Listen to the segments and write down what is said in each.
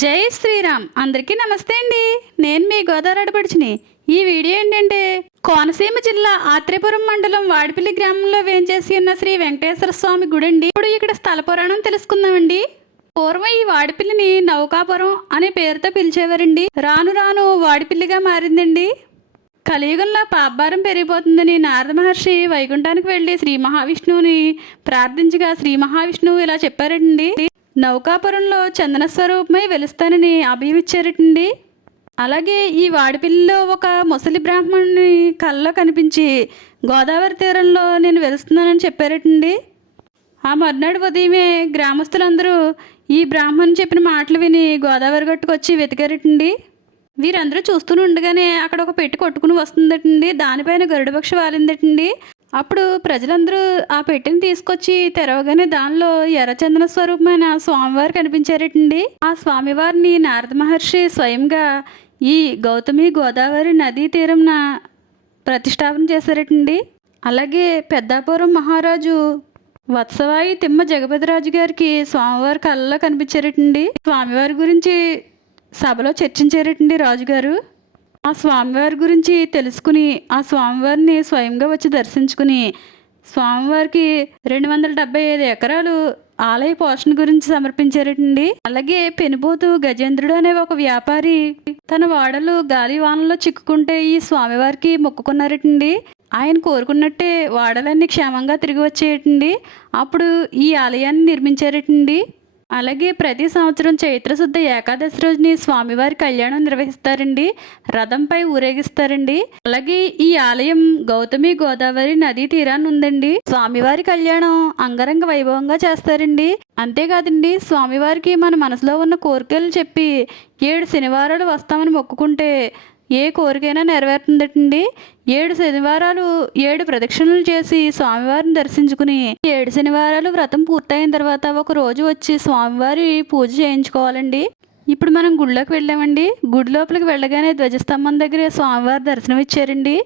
జై శ్రీరామ్. అందరికీ నమస్తే అండి. నేను మీ గోదావరి అడపడిచిని. ఈ వీడియో ఏంటంటే కోనసీమ జిల్లా ఆత్రేపురం మండలం వాడిపల్లి గ్రామంలో వేంచేసి ఉన్న శ్రీ వెంకటేశ్వర స్వామి గుడి అండి. ఇప్పుడు ఇక్కడ స్థల పురాణం తెలుసుకుందామండి. పూర్వం ఈ వాడిపిల్లిని నౌకాపురం అనే పేరుతో పిలిచేవారండి. రాను రాను వాడిపిల్లిగా మారిందండి. కలియుగంలో పాపభారం పెరిగిపోతుందని నారద మహర్షి వైకుంఠానికి వెళ్ళి శ్రీ మహావిష్ణువుని ప్రార్థించగా శ్రీ మహావిష్ణువు ఇలా చెప్పారండి. నౌకాపురంలో చందన స్వరూపమై వెలుస్తానని అభయమిచ్చారటండి అలాగే ఈ వాడిపిల్లిలో ఒక ముసలి బ్రాహ్మణుని కళ్ళలో కనిపించి గోదావరి తీరంలో నేను వెలుస్తున్నానని చెప్పారటండి. ఆ మర్నాడు ఉదయమే గ్రామస్తులందరూ ఈ బ్రాహ్మణ్ చెప్పిన మాటలు విని గోదావరి గట్టుకు వచ్చి వెతికారటండి. వీరందరూ చూస్తూనే ఉండగానే అక్కడ ఒక పెట్టి కొట్టుకుని వస్తుందటండి. దానిపైన గరుడపక్షి వాలిందటండి. అప్పుడు ప్రజలందరూ ఆ పెట్టిని తీసుకొచ్చి తెరవగానే దానిలో ఎర్రచందన స్వరూపమైన స్వామివారు కనిపించారటండి. ఆ స్వామివారిని నారద మహర్షి స్వయంగా ఈ గౌతమి గోదావరి నదీ తీరంన ప్రతిష్టాపన చేశారటండి. అలాగే పెద్దాపురం మహారాజు వత్సవాయి తిమ్మ జగపతిరాజు గారికి స్వామివారి కళ్ళలో కనిపించారటండి. స్వామివారి గురించి సభలో చర్చించారటండి రాజుగారు. ఆ స్వామివారి గురించి తెలుసుకుని ఆ స్వామివారిని స్వయంగా వచ్చి దర్శించుకుని స్వామివారికి రెండు వందల డెబ్బై ఐదు ఎకరాలు ఆలయ పోషణ గురించి సమర్పించారటండి. అలాగే పెనుబోతు గజేంద్రుడు అనే ఒక వ్యాపారి తన వాడలు గాలి వానలో చిక్కుకుంటే ఈ స్వామివారికి మొక్కుకున్నారటండి. ఆయన కోరుకున్నట్టే వాడలన్నీ క్షేమంగా తిరిగి వచ్చేయటండి. అప్పుడు ఈ ఆలయాన్ని నిర్మించారటండి. అలాగే ప్రతి సంవత్సరం చైత్రశుద్ధ ఏకాదశి రోజుని స్వామివారి కళ్యాణం నిర్వహిస్తారండి. రథంపై ఊరేగిస్తారండి. అలాగే ఈ ఆలయం గౌతమి గోదావరి నదీ తీరాన్ని ఉందండి. స్వామివారి కళ్యాణం అంగరంగ వైభవంగా చేస్తారండి. అంతేకాదండి స్వామివారికి మన మనసులో ఉన్న కోరికలు చెప్పి ఏడు శనివారాలు వస్తామని మొక్కుకుంటే ఏ కోరికైనా నెరవేరుతుందటండి. ఏడు శనివారాలు ఏడు ప్రదక్షిణలు చేసి స్వామివారిని దర్శించుకుని ఏడు శనివారాలు వ్రతం పూర్తయిన తర్వాత ఒక రోజు వచ్చి స్వామివారి పూజ చేయించుకోవాలండి. ఇప్పుడు మనం గుడిలోకి వెళ్ళామండి. గుడి లోపలికి వెళ్ళగానే ధ్వజస్తంభం దగ్గర స్వామివారి దర్శనం ఇచ్చారండి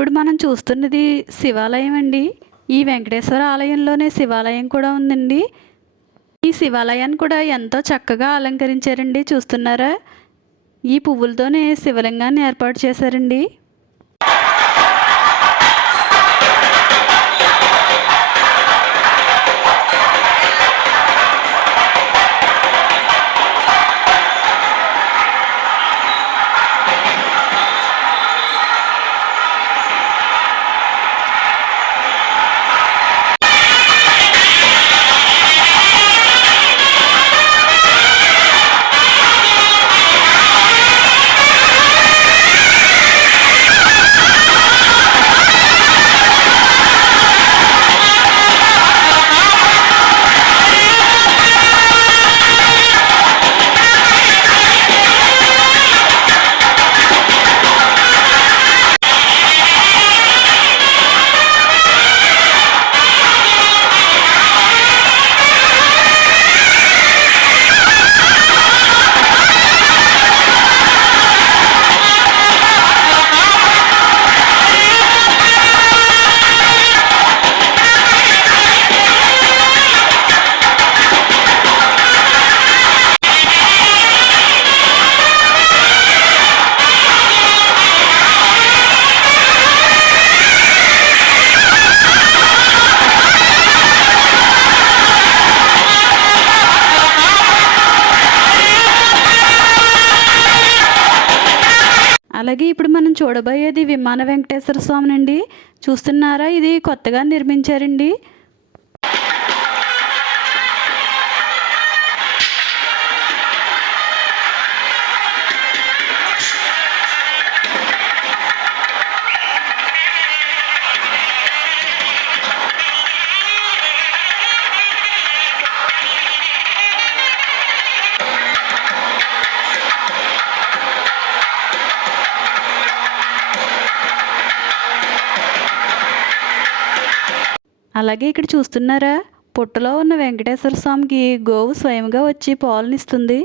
ఇప్పుడు మనం చూస్తున్నది శివాలయం అండి. ఈ వెంకటేశ్వర ఆలయంలోనే శివాలయం కూడా ఉందండి. ఈ శివాలయాన్ని కూడా ఎంతో చక్కగా అలంకరించారండి చూస్తున్నారా? ఈ పువ్వులతోనే శివలింగాన్ని ఏర్పాటు చేశారండి. చూడబోయేది విమాన వెంకటేశ్వర స్వామినండి. చూస్తున్నారా? ఇది కొత్తగా నిర్మించారండి. అలాగే ఇక్కడ చూస్తున్నారా? పుట్టలో ఉన్న వెంకటేశ్వర స్వామికి గోవు స్వయంగా వచ్చి పాలనిస్తుంది.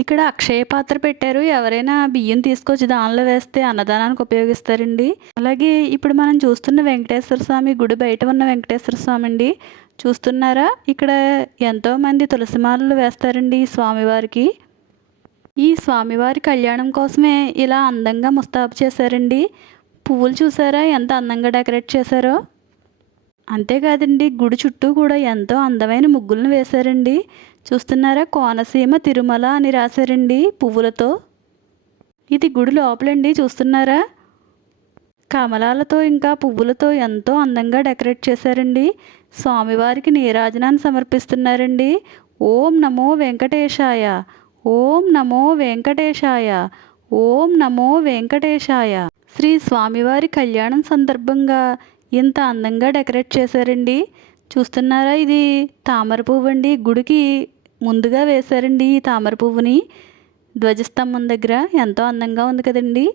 ఇక్కడ అక్షయ పాత్ర పెట్టారు. ఎవరైనా బియ్యం తీసుకొచ్చి దానిలో వేస్తే అన్నదానానికి ఉపయోగిస్తారండి. అలాగే ఇప్పుడు మనం చూస్తున్న వెంకటేశ్వర స్వామి గుడి బయట ఉన్న వెంకటేశ్వర స్వామి అండి. చూస్తున్నారా? ఇక్కడ ఎంతోమంది తులసి మాలలు వేస్తారండి స్వామివారికి. ఈ స్వామివారి కళ్యాణం కోసమే ఇలా అందంగా ముస్తాబు చేశారండి. పువ్వులు చూసారా? ఎంత అందంగా డెకరేట్ చేశారో. అంతేకాదండి గుడి చుట్టూ కూడా ఎంతో అందమైన ముగ్గులను వేశారండి. చూస్తున్నారా? కోనసీమ తిరుమల అని రాశారండి పువ్వులతో. ఇది గుడి లోపలండి చూస్తున్నారా? కమలాలతో ఇంకా పువ్వులతో ఎంతో అందంగా డెకరేట్ చేశారండి. స్వామివారికి నీరాజనాన్ని సమర్పిస్తున్నారండి. ఓం నమో వెంకటేశాయ. ఓం నమో వెంకటేశాయ. ఓం నమో వెంకటేశాయ. శ్రీ స్వామివారి కళ్యాణం సందర్భంగా ఇంత అందంగా డెకరేట్ చేశారండి. చూస్తున్నారా ఇది? తామర పువ్వు అండి గుడికి ముందుగా వేశారండి ఈ తామర పువ్వుని. ధ్వజస్తంభం దగ్గర ఎంతో అందంగా ఉంది కదండి.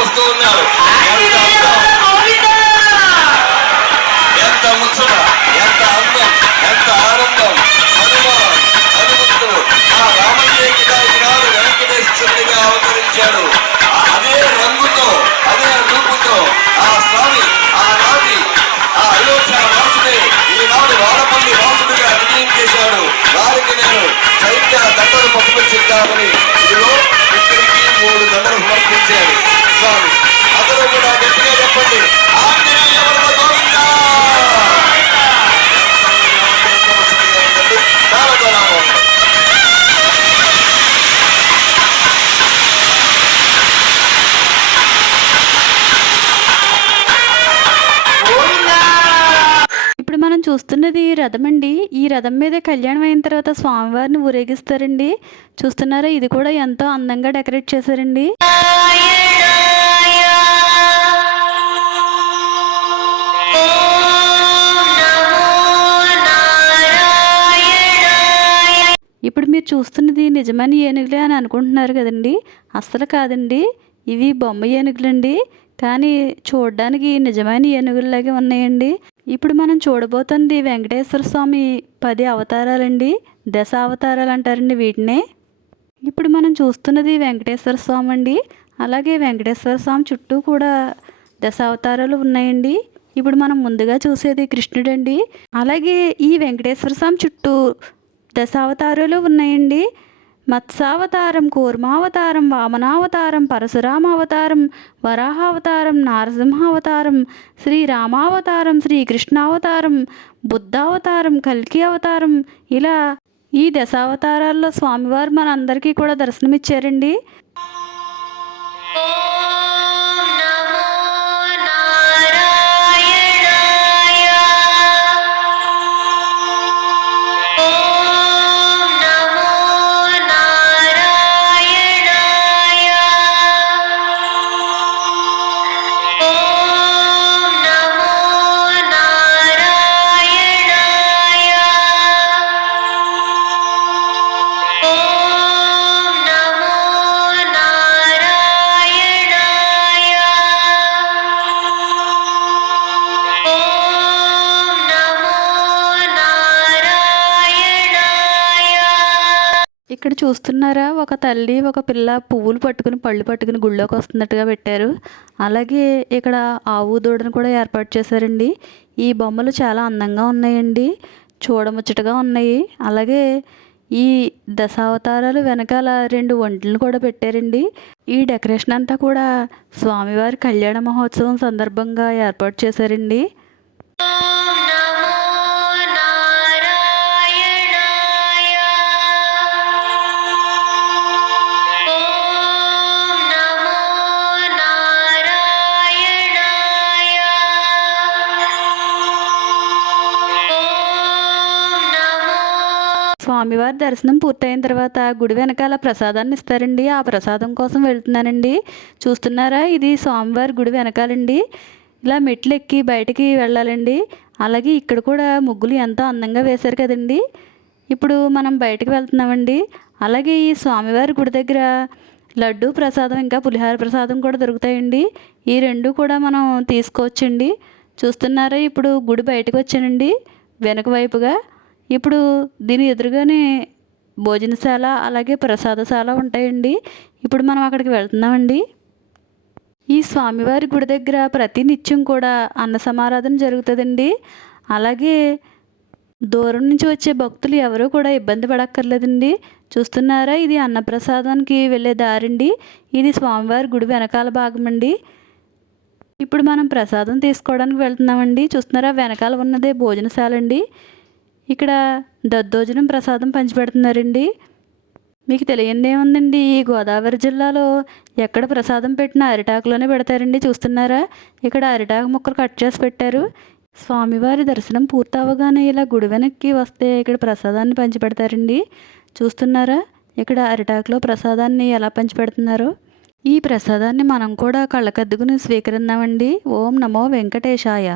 వస్తూ ఉన్నారు. చూస్తున్నది రథం అండి. ఈ రథం మీద కళ్యాణం అయిన తర్వాత స్వామివారిని ఊరేగిస్తారండి. చూస్తున్నారా? ఇది కూడా ఎంతో అందంగా డెకరేట్ చేశారండి. ఇప్పుడు మీరు చూస్తున్నది నిజమైన ఏనుగులే అని అనుకుంటున్నారు కదండి. అస్సలు కాదండి. ఇవి బొమ్మ ఏనుగులండి. కానీ చూడడానికి నిజమైన ఏనుగుల్లాగే ఉన్నాయండి. ఇప్పుడు మనం చూడబోతుంది వెంకటేశ్వర స్వామి పది అవతారాలండి. దశ అవతారాలు అంటారండి వీటినే. ఇప్పుడు మనం చూస్తున్నది వెంకటేశ్వర స్వామి అండి అలాగే వెంకటేశ్వర స్వామి చుట్టూ కూడా దశ అవతారాలు ఉన్నాయండి. ఇప్పుడు మనం ముందుగా చూసేది కృష్ణుడండి. అలాగే ఈ వెంకటేశ్వర స్వామి చుట్టూ దశావతారాలు ఉన్నాయండి. మత్స్యావతారం కూర్మావతారం వామనావతారం పరశురామావతారం వరాహావతారం నారసింహావతారం శ్రీరామావతారం శ్రీకృష్ణావతారం బుద్ధావతారం కల్కి అవతారం ఇలా ఈ దశావతారాల్లో స్వామివారు మనందరికీ కూడా దర్శనమిచ్చారండి. ఇక్కడ చూస్తున్నారా? ఒక తల్లి ఒక పిల్ల పువ్వులు పట్టుకుని పళ్ళు పట్టుకుని గుళ్ళోకి వస్తున్నట్టుగా పెట్టారు. అలాగే ఇక్కడ ఆవు దూడను కూడా ఏర్పాటు చేశారండి. ఈ బొమ్మలు చాలా అందంగా ఉన్నాయండి. చూడముచ్చటగా ఉన్నాయి. అలాగే ఈ దశావతారాలు వెనకాల రెండు వంటలను కూడా పెట్టారండి. ఈ డెకరేషన్ అంతా కూడా స్వామివారి కళ్యాణ మహోత్సవం సందర్భంగా ఏర్పాటు చేశారండి. స్వామివారి దర్శనం పూర్తయిన తర్వాత గుడి వెనకాల ప్రసాదాన్ని ఇస్తారండి. ఆ ప్రసాదం కోసం వెళ్తున్నానండి. చూస్తున్నారా? ఇది స్వామివారి గుడి వెనకాలండి. ఇలా మెట్లు ఎక్కి బయటికి వెళ్ళాలండి. అలాగే ఇక్కడ కూడా ముగ్గులు ఎంతో అందంగా వేశారు కదండి. ఇప్పుడు మనం బయటకు వెళ్తున్నామండి. అలాగే ఈ స్వామివారి గుడి దగ్గర లడ్డు ప్రసాదం ఇంకా పులిహార ప్రసాదం కూడా దొరుకుతాయండి. ఈ రెండు కూడా మనం తీసుకోవచ్చండి. చూస్తున్నారా? ఇప్పుడు గుడి బయటకు వచ్చానండి. వెనక వైపుగా ఇప్పుడు దీని ఎదురుగానే భోజనశాల అలాగే ప్రసాదశాల ఉంటాయండి. ఇప్పుడు మనం అక్కడికి వెళ్తున్నామండి. ఈ స్వామివారి గుడి దగ్గర ప్రతి నిత్యం కూడా అన్న సమారాధన జరుగుతుందండి. అలాగే దూరం నుంచి వచ్చే భక్తులు ఎవరూ కూడా ఇబ్బంది పడక్కర్లేదండి. చూస్తున్నారా ఇది అన్నప్రసాదానికి వెళ్ళే దారండి. ఇది స్వామివారి గుడి వెనకాల భాగం అండి ఇప్పుడు మనం ప్రసాదం తీసుకోవడానికి వెళ్తున్నామండి. చూస్తున్నారా వెనకాల ఉన్నదే భోజనశాల అండి ఇక్కడ దద్దోజనం ప్రసాదం పంచిపెడుతున్నారండి. మీకు తెలియంది ఏముందండి ఈ గోదావరి జిల్లాలో ఎక్కడ ప్రసాదం పెట్టినా అరిటాకులోనే పెడతారండి చూస్తున్నారా? ఇక్కడ అరిటాకు ముక్కలు కట్ చేసి పెట్టారు. స్వామివారి దర్శనం పూర్తవగానే ఇలా గుడి వెనక్కి వస్తే ఇక్కడ ప్రసాదాన్ని పంచిపెడతారండి. చూస్తున్నారా? ఇక్కడ అరిటాకులో ప్రసాదాన్ని ఎలా పంచిపెడుతున్నారో. ఈ ప్రసాదాన్ని మనం కూడా కళ్ళకద్దుకుని స్వీకరిందామండి ఓం నమో వెంకటేశాయ.